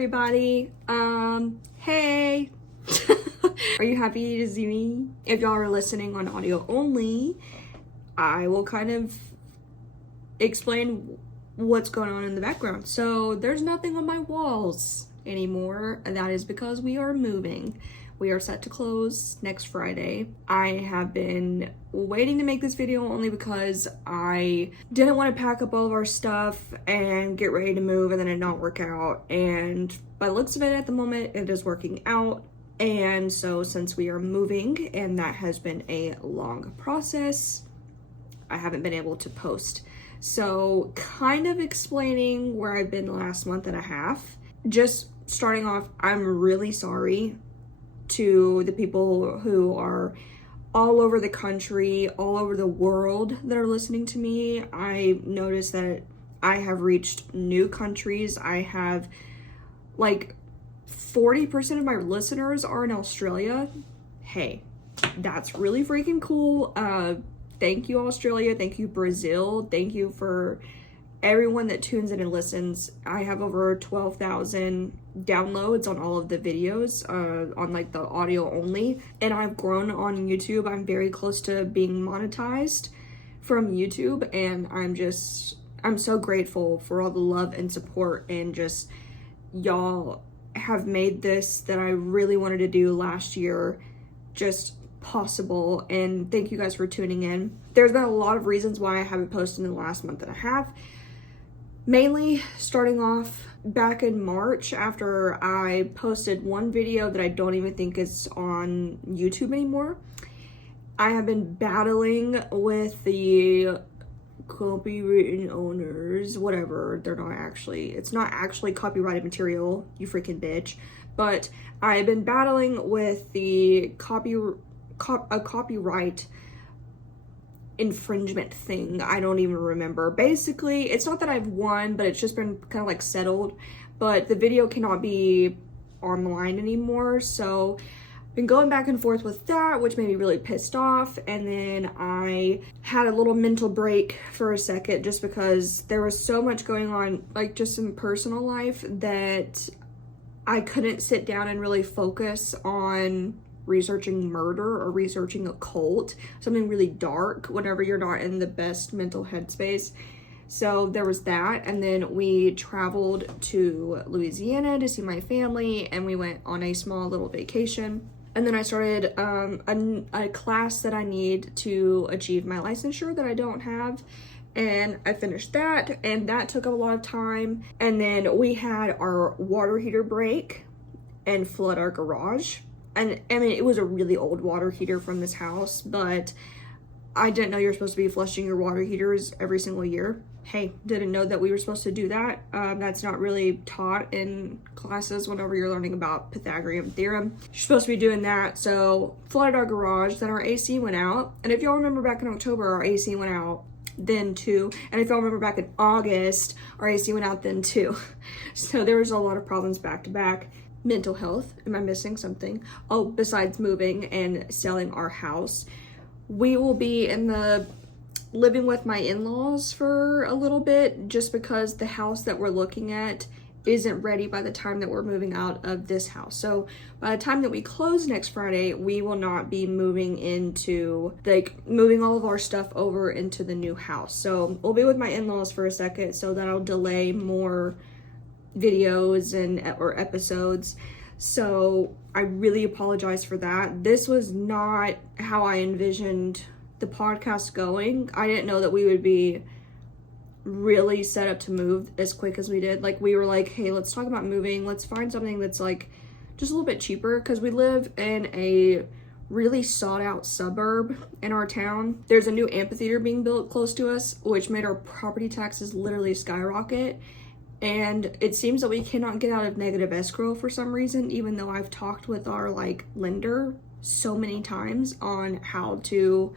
everybody. Hey. Are you happy to see me? If y'all are listening on audio only, I will kind of explain what's going on in the background. So there's nothing on my walls anymore, and that is because we are moving. We are set to close next Friday. I have been waiting to make this video only because I didn't want to pack up all of our stuff and get ready to move and then it not work out. And by the looks of it at the moment, it is working out. And so since we are moving and that has been a long process, I haven't been able to post. So kind of explaining where I've been the last month and a half. Just starting off, I'm really sorry to the people who are all over the country, all over the world that are listening to me. I noticed that I have reached new countries. I have like 40% of my listeners are in Australia. Hey, that's really freaking cool. Thank you, Australia. Thank you, Brazil. Thank you for everyone that tunes in and listens. I have over 12,000 downloads on all of the videos, on like the audio only, and I've grown on YouTube. I'm very close to being monetized from YouTube, and I'm so grateful for all the love and support, and just y'all have made this that I really wanted to do last year just possible, and thank you guys for tuning in. There's been a lot of reasons why I haven't posted in the last month and a half. Mainly starting off back in March after I posted one video that I don't even think is on YouTube anymore. I have been battling with the copywritten owners, whatever. It's not actually copyrighted material, you freaking bitch. But I've been battling with the copyright infringement thing. I don't even remember. Basically, it's not that I've won, but it's just been kind of like settled. But the video cannot be online anymore, so I've been going back and forth with that, which made me really pissed off. And then I had a little mental break for a second just because there was so much going on, like just in personal life, that I couldn't sit down and really focus on researching murder or researching a cult, something really dark, whenever you're not in the best mental headspace. So there was that, and then we traveled to Louisiana to see my family, and we went on a small little vacation. And then I started a class that I need to achieve my licensure that I don't have, and I finished that, and that took a lot of time. And then we had our water heater break and flood our garage. And I mean, it was a really old water heater from this house, but I didn't know you're supposed to be flushing your water heaters every single year. Hey, didn't know that we were supposed to do that. That's not really taught in classes whenever you're learning about Pythagorean theorem. You're supposed to be doing that. So flooded our garage, then our AC went out. And if y'all remember back in October, our AC went out then too. And if y'all remember back in August, our AC went out then too. So there was a lot of problems back to back. Mental health, am I missing something? Oh, besides moving and selling our house, we will be living with my in-laws for a little bit, just because the house that we're looking at isn't ready by the time that we're moving out of this house. So by the time that we close next Friday, we will not be moving all of our stuff over into the new house. So we'll be with my in-laws for a second, so that'll delay more videos or episodes. So I really apologize for that. This was not how I envisioned the podcast going. I didn't know that we would be really set up to move as quick as we did. Like, we were like, hey, let's talk about moving. Let's find something that's like just a little bit cheaper, because we live in a really sought out suburb in our town. There's a new amphitheater being built close to us, which made our property taxes literally skyrocket. And it seems that we cannot get out of negative escrow for some reason, even though I've talked with our lender so many times on how to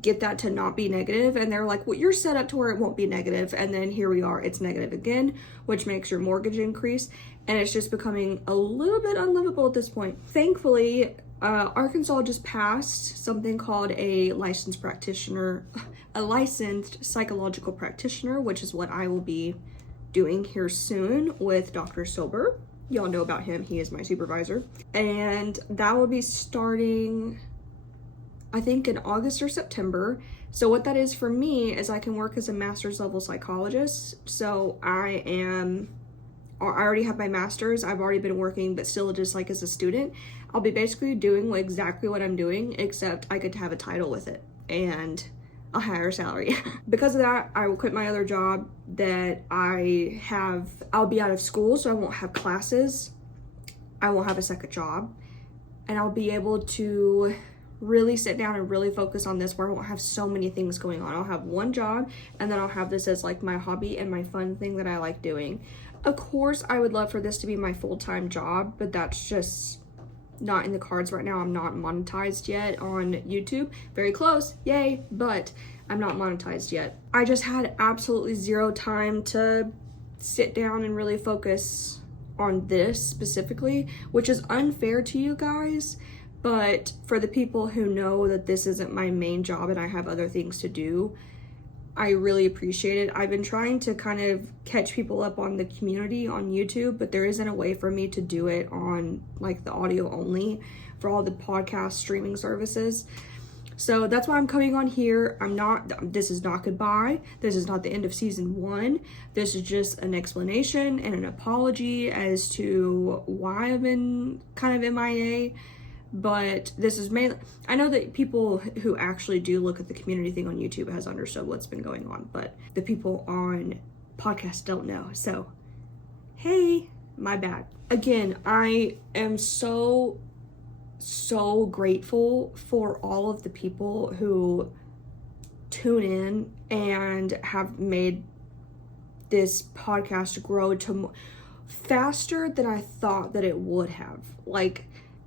get that to not be negative. And they're like, well, you're set up to where it won't be negative. And then here we are, it's negative again, which makes your mortgage increase. And it's just becoming a little bit unlivable at this point. Thankfully, Arkansas just passed something called a licensed psychological practitioner, which is what I will be doing here soon with Dr. Silber. Y'all know about him, he is my supervisor. And that will be starting, I think, in August or September. So what that is for me is I can work as a master's level psychologist. So I already have my master's, I've already been working, but still just like as a student, I'll be basically doing exactly what I'm doing, except I get to have a title with it and a higher salary. Because of that, I will quit my other job that I'll be out of school, so I won't have classes. I won't have a second job, and I'll be able to really sit down and really focus on this, where I won't have so many things going on. I'll have one job, and then I'll have this as like my hobby and my fun thing that I like doing. Of course, I would love for this to be my full-time job, but that's just not in the cards right now. I'm not monetized yet on YouTube. Very close, yay, but I'm not monetized yet. I just had absolutely zero time to sit down and really focus on this specifically, which is unfair to you guys, but for the people who know that this isn't my main job and I have other things to do, I really appreciate it. I've been trying to kind of catch people up on the community on YouTube, but there isn't a way for me to do it on like the audio only for all the podcast streaming services. So that's why I'm coming on here. This is not goodbye. This is not the end of season 1. This is just an explanation and an apology as to why I've been kind of MIA. But this is mainly, I know that people who actually do look at the community thing on YouTube has understood what's been going on, but the people on podcasts don't know. So, hey, my bad. Again, I am so grateful for all of the people who tune in and have made this podcast grow to faster than I thought that it would have. Like,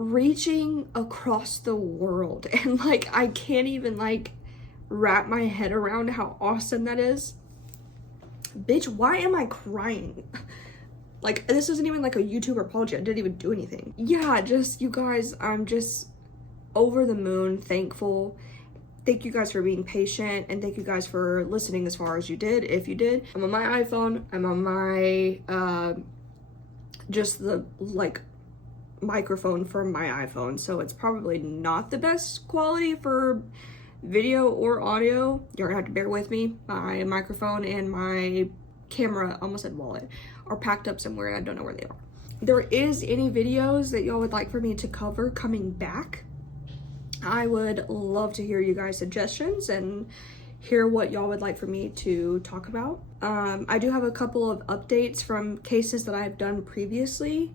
reaching across the world, and like I can't even like wrap my head around how awesome that is. Bitch, why am I crying? Like, this isn't even like a YouTuber apology. I didn't even do anything. Yeah, just you guys, I'm just over the moon thankful. Thank you guys for being patient, and thank you guys for listening as far as you did, if you did. I'm on my iPhone, I'm on my just the like microphone from my iPhone, so it's probably not the best quality for video or audio. You're gonna have to bear with me. My microphone and my camera, almost said wallet, are packed up somewhere and I don't know where they are. There is any videos that y'all would like for me to cover coming back, I would love to hear you guys' suggestions and hear what y'all would like for me to talk about. I do have a couple of updates from cases that I've done previously.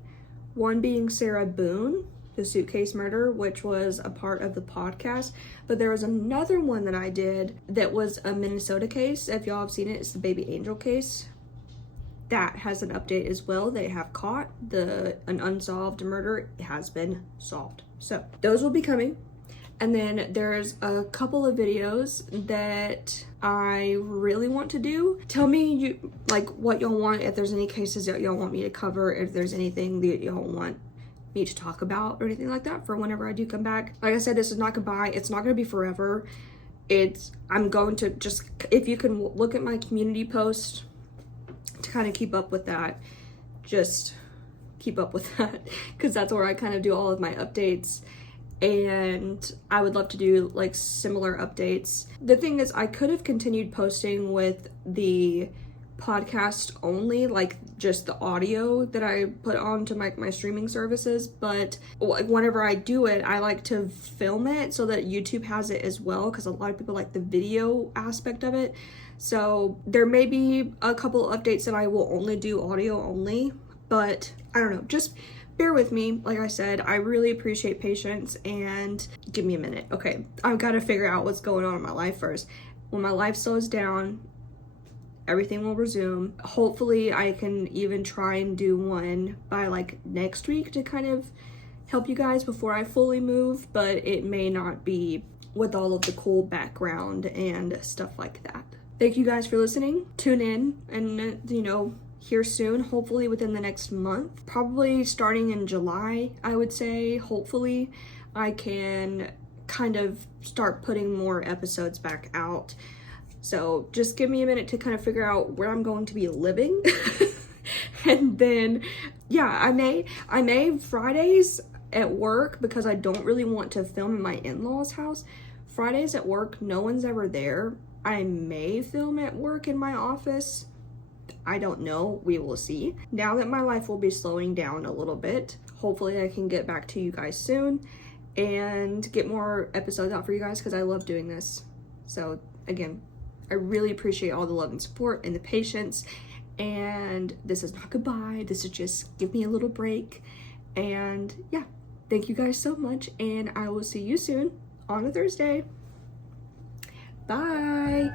One being Sarah Boone, the suitcase murder, which was a part of the podcast. But there was another one that I did that was a Minnesota case. If y'all have seen it, it's the Baby Angel case. That has an update as well. They have caught an unsolved murder. It has been solved. So those will be coming. And then there's a couple of videos that I really want to do. Tell me what y'all want, if there's any cases that y'all want me to cover, if there's anything that y'all want me to talk about or anything like that for whenever I do come back. Like I said, this is not goodbye. It's not going to be forever. I'm going to just, if you can look at my community post to kind of keep up with that, just keep up with that, because that's where I kind of do all of my updates. And I would love to do like similar updates. The thing is, I could have continued posting with the podcast only, like just the audio that I put onto my streaming services, but whenever I do it, I like to film it so that YouTube has it as well, because a lot of people like the video aspect of it. So there may be a couple of updates that I will only do audio only, but I don't know, just bear with me. Like I said, I really appreciate patience, and give me a minute. Okay, I've got to figure out what's going on in my life first. When my life slows down, everything will resume. Hopefully I can even try and do one by like next week to kind of help you guys before I fully move, but it may not be with all of the cool background and stuff like that. Thank you guys for listening. Tune in and, here soon, hopefully within the next month, probably starting in July, I would say. Hopefully I can kind of start putting more episodes back out. So just give me a minute to kind of figure out where I'm going to be living. And then, yeah, I may Fridays at work, because I don't really want to film in my in-laws' house. Fridays at work, no one's ever there. I may film at work in my office. I don't know, we will see. Now that my life will be slowing down a little bit, hopefully I can get back to you guys soon and get more episodes out for you guys, because I love doing this. So again, I really appreciate all the love and support and the patience. And this is not goodbye. This is just give me a little break. And yeah, thank you guys so much. And I will see you soon on a Thursday. Bye.